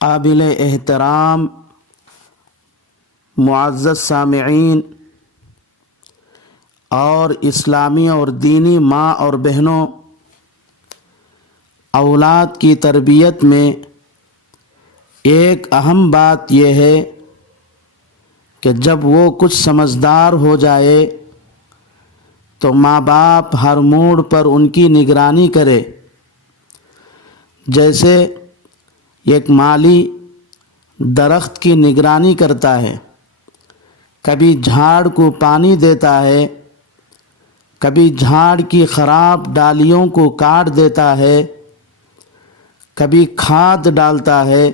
قابل احترام معزز سامعین اور اسلامی اور دینی ماں اور بہنوں، اولاد کی تربیت میں ایک اہم بات یہ ہے کہ جب وہ کچھ سمجھدار ہو جائے تو ماں باپ ہر موڑ پر ان کی نگرانی کرے، جیسے ایک مالی درخت کی نگرانی کرتا ہے، کبھی جھاڑ کو پانی دیتا ہے، کبھی جھاڑ کی خراب ڈالیوں کو کاٹ دیتا ہے، کبھی کھاد ڈالتا ہے،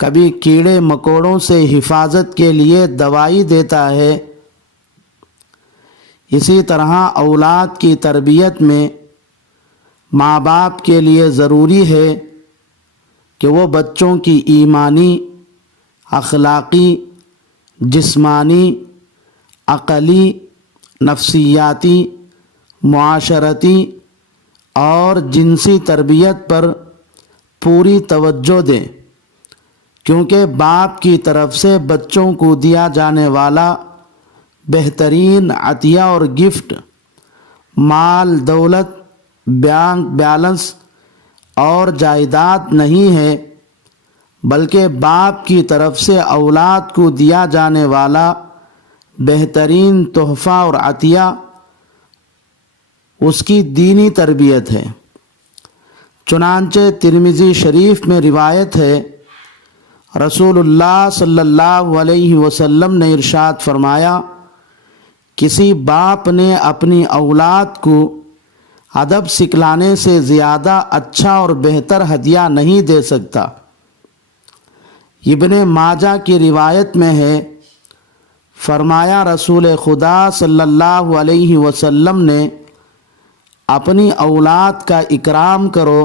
کبھی کیڑے مکوڑوں سے حفاظت کے لیے دوائی دیتا ہے۔ اسی طرح اولاد کی تربیت میں ماں باپ کے لیے ضروری ہے کہ وہ بچوں کی ایمانی، اخلاقی، جسمانی، عقلی، نفسیاتی، معاشرتی اور جنسی تربیت پر پوری توجہ دیں، کیونکہ باپ کی طرف سے بچوں کو دیا جانے والا بہترین عطیہ اور گفٹ مال، دولت، بینک بیلنس اور جائیداد نہیں ہے، بلکہ باپ کی طرف سے اولاد کو دیا جانے والا بہترین تحفہ اور عطیہ اس کی دینی تربیت ہے۔ چنانچہ ترمذی شریف میں روایت ہے، رسول اللہ صلی اللہ علیہ وسلم نے ارشاد فرمایا، کسی باپ نے اپنی اولاد کو ادب سکھلانے سے زیادہ اچھا اور بہتر ہدیہ نہیں دے سکتا۔ ابن ماجہ کی روایت میں ہے، فرمایا رسول خدا صلی اللہ علیہ وسلم نے، اپنی اولاد کا اکرام کرو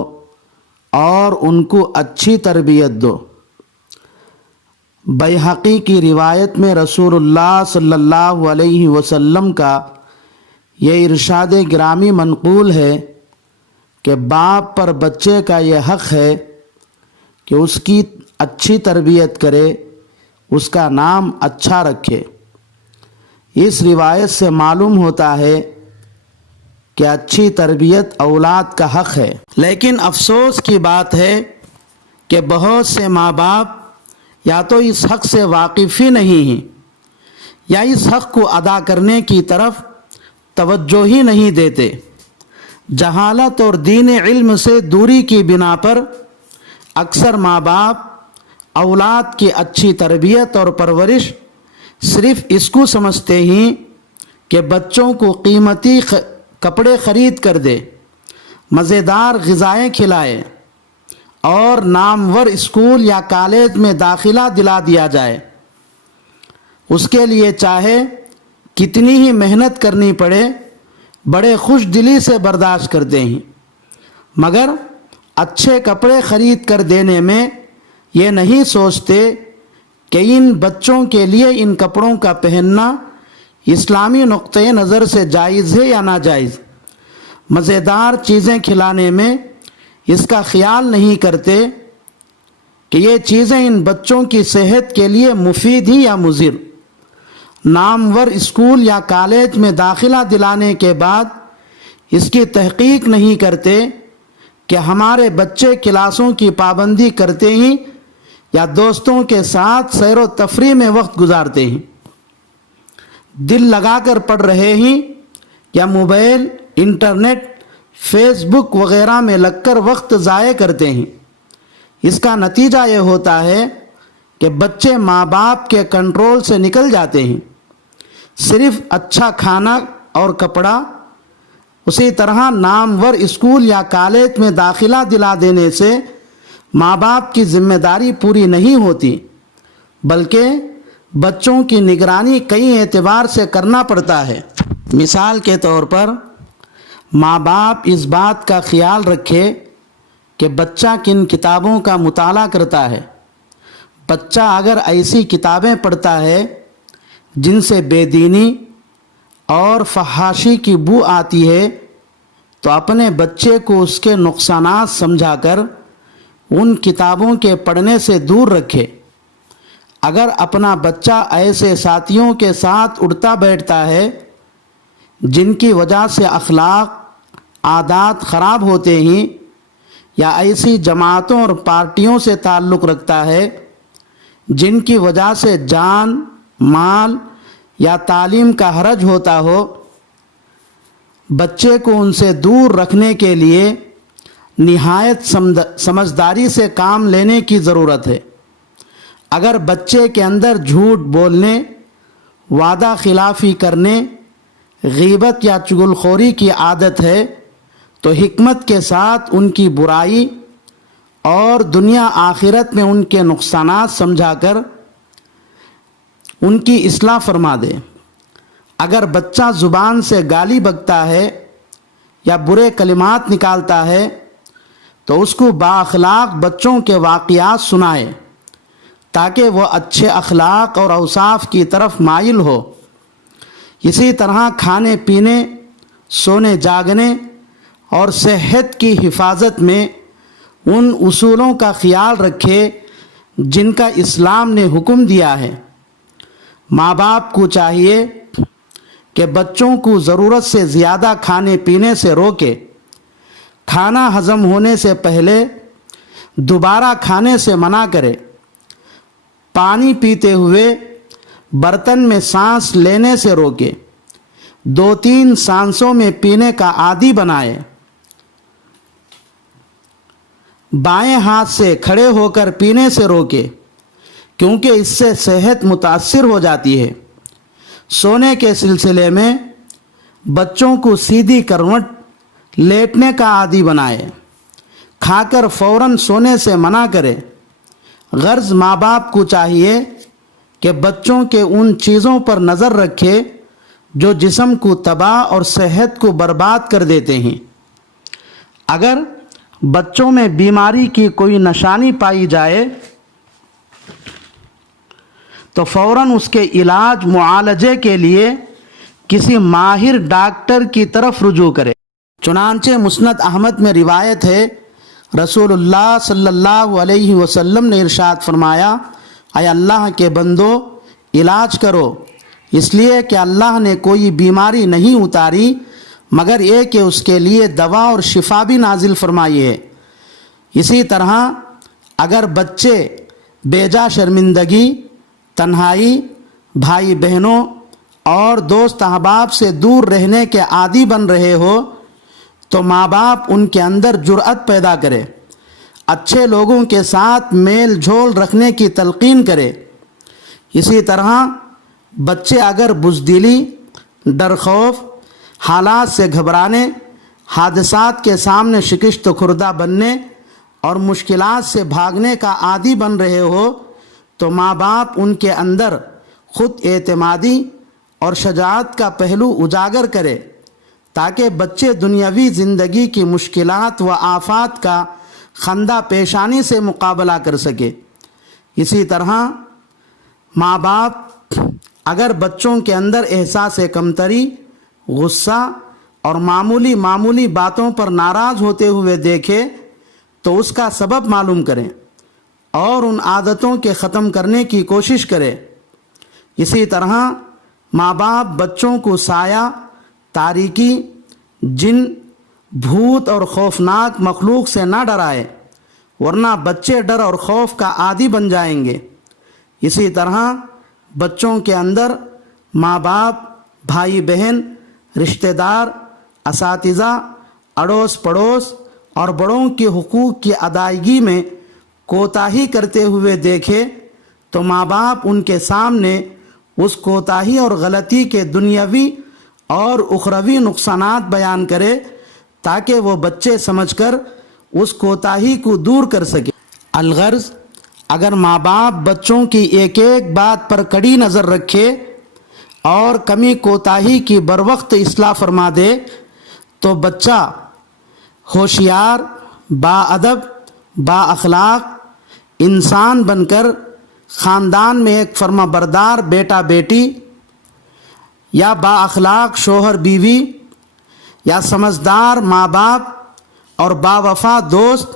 اور ان کو اچھی تربیت دو۔ بیہقی کی روایت میں رسول اللہ صلی اللہ علیہ وسلم کا یہ ارشاد گرامی منقول ہے کہ باپ پر بچے کا یہ حق ہے کہ اس کی اچھی تربیت کرے، اس کا نام اچھا رکھے۔ اس روایت سے معلوم ہوتا ہے کہ اچھی تربیت اولاد کا حق ہے، لیکن افسوس کی بات ہے کہ بہت سے ماں باپ یا تو اس حق سے واقف ہی نہیں ہیں یا اس حق کو ادا کرنے کی طرف توجہ ہی نہیں دیتے۔ جہالت اور دین علم سے دوری کی بنا پر اکثر ماں باپ اولاد کی اچھی تربیت اور پرورش صرف اس کو سمجھتے ہیں کہ بچوں کو قیمتی کپڑے خرید کر دے، مزیدار غذائیں کھلائے اور نامور اسکول یا کالج میں داخلہ دلا دیا جائے۔ اس کے لیے چاہے کتنی ہی محنت کرنی پڑے، بڑے خوش دلی سے برداشت کرتے ہیں، مگر اچھے کپڑے خرید کر دینے میں یہ نہیں سوچتے کہ ان بچوں کے لیے ان کپڑوں کا پہننا اسلامی نقطۂ نظر سے جائز ہے یا ناجائز۔ مزیدار چیزیں کھلانے میں اس کا خیال نہیں کرتے کہ یہ چیزیں ان بچوں کی صحت کے لیے مفید ہیں یا مضر۔ نامور اسکول یا کالج میں داخلہ دلانے کے بعد اس کی تحقیق نہیں کرتے کہ ہمارے بچے کلاسوں کی پابندی کرتے ہیں یا دوستوں کے ساتھ سیر و تفریح میں وقت گزارتے ہیں، دل لگا کر پڑھ رہے ہیں یا موبائل، انٹرنیٹ، فیس بک وغیرہ میں لگ کر وقت ضائع کرتے ہیں۔ اس کا نتیجہ یہ ہوتا ہے کہ بچے ماں باپ کے کنٹرول سے نکل جاتے ہیں۔ صرف اچھا کھانا اور کپڑا، اسی طرح نامور اسکول یا کالج میں داخلہ دلا دینے سے ماں باپ کی ذمہ داری پوری نہیں ہوتی، بلکہ بچوں کی نگرانی کئی اعتبار سے کرنا پڑتا ہے۔ مثال کے طور پر ماں باپ اس بات کا خیال رکھے کہ بچہ کن کتابوں کا مطالعہ کرتا ہے۔ بچہ اگر ایسی کتابیں پڑھتا ہے جن سے بے دینی اور فحاشی کی بو آتی ہے تو اپنے بچے کو اس کے نقصانات سمجھا کر ان کتابوں کے پڑھنے سے دور رکھے۔ اگر اپنا بچہ ایسے ساتھیوں کے ساتھ اٹھتا بیٹھتا ہے جن کی وجہ سے اخلاق عادات خراب ہوتے ہیں، یا ایسی جماعتوں اور پارٹیوں سے تعلق رکھتا ہے جن کی وجہ سے جان، مال یا تعلیم کا حرج ہوتا ہو، بچے کو ان سے دور رکھنے کے لیے نہایت سمجھداری سے کام لینے کی ضرورت ہے۔ اگر بچے کے اندر جھوٹ بولنے، وعدہ خلافی کرنے، غیبت یا چغلخوری کی عادت ہے تو حکمت کے ساتھ ان کی برائی اور دنیا آخرت میں ان کے نقصانات سمجھا کر ان کی اصلاح فرما دے۔ اگر بچہ زبان سے گالی بکتا ہے یا برے کلمات نکالتا ہے تو اس کو بااخلاق بچوں کے واقعات سنائے تاکہ وہ اچھے اخلاق اور اوصاف کی طرف مائل ہو۔ اسی طرح کھانے پینے، سونے جاگنے اور صحت کی حفاظت میں ان اصولوں کا خیال رکھے جن کا اسلام نے حکم دیا ہے۔ ماں باپ کو چاہیے کہ بچوں کو ضرورت سے زیادہ کھانے پینے سے روکے، کھانا ہضم ہونے سے پہلے دوبارہ کھانے سے منع کرے، پانی پیتے ہوئے برتن میں سانس لینے سے روکے، 2-3 سانسوں میں پینے کا عادی بنائے، بائیں ہاتھ سے کھڑے ہو کر پینے سے روکے کیونکہ اس سے صحت متاثر ہو جاتی ہے۔ سونے کے سلسلے میں بچوں کو سیدھی کروٹ لیٹنے کا عادی بنائے، کھا کر فوراً سونے سے منع کرے۔ غرض ماں باپ کو چاہیے کہ بچوں کے ان چیزوں پر نظر رکھے جو جسم کو تباہ اور صحت کو برباد کر دیتے ہیں۔ اگر بچوں میں بیماری کی کوئی نشانی پائی جائے تو فوراً اس کے علاج معالجے کے لیے کسی ماہر ڈاکٹر کی طرف رجوع کرے۔ چنانچہ مسند احمد میں روایت ہے، رسول اللہ صلی اللہ علیہ وسلم نے ارشاد فرمایا، اے اللہ کے بندو، علاج کرو، اس لیے کہ اللہ نے کوئی بیماری نہیں اتاری مگر یہ کہ اس کے لیے دوا اور شفا بھی نازل فرمائی ہے۔ اسی طرح اگر بچے بیجا شرمندگی، تنہائی، بھائی بہنوں اور دوست احباب سے دور رہنے کے عادی بن رہے ہو تو ماں باپ ان کے اندر جرأت پیدا کرے، اچھے لوگوں کے ساتھ میل جھول رکھنے کی تلقین کرے۔ اسی طرح بچے اگر بزدلی، ڈر خوف، حالات سے گھبرانے، حادثات کے سامنے شکست خوردہ بننے اور مشکلات سے بھاگنے کا عادی بن رہے ہو تو ماں باپ ان کے اندر خود اعتمادی اور شجاعت کا پہلو اجاگر کرے تاکہ بچے دنیاوی زندگی کی مشکلات و آفات کا خندہ پیشانی سے مقابلہ کر سکے۔ اسی طرح ماں باپ اگر بچوں کے اندر احساس کمتری، غصہ اور معمولی باتوں پر ناراض ہوتے ہوئے دیکھے تو اس کا سبب معلوم کریں اور ان عادتوں کے ختم کرنے کی کوشش کرے۔ اسی طرح ماں باپ بچوں کو سایہ، تاریکی، جن، بھوت اور خوفناک مخلوق سے نہ ڈرائے ورنہ بچے ڈر اور خوف کا عادی بن جائیں گے۔ اسی طرح بچوں کے اندر ماں باپ، بھائی بہن، رشتہ دار، اساتذہ، اڑوس پڑوس اور بڑوں کے حقوق کی ادائیگی میں کوتاہی کرتے ہوئے دیکھے تو ماں باپ ان کے سامنے اس کوتاہی اور غلطی کے دنیاوی اور اخروی نقصانات بیان کرے تاکہ وہ بچے سمجھ کر اس کوتاہی کو دور کر سکے۔ الغرض اگر ماں باپ بچوں کی ایک ایک بات پر کڑی نظر رکھے اور کمی کوتاہی کی بروقت اصلاح فرما دے تو بچہ ہوشیار، باادب، با اخلاق انسان بن کر خاندان میں ایک فرما بردار بیٹا بیٹی یا با اخلاق شوہر بیوی یا سمجھدار ماں باپ اور با وفا دوست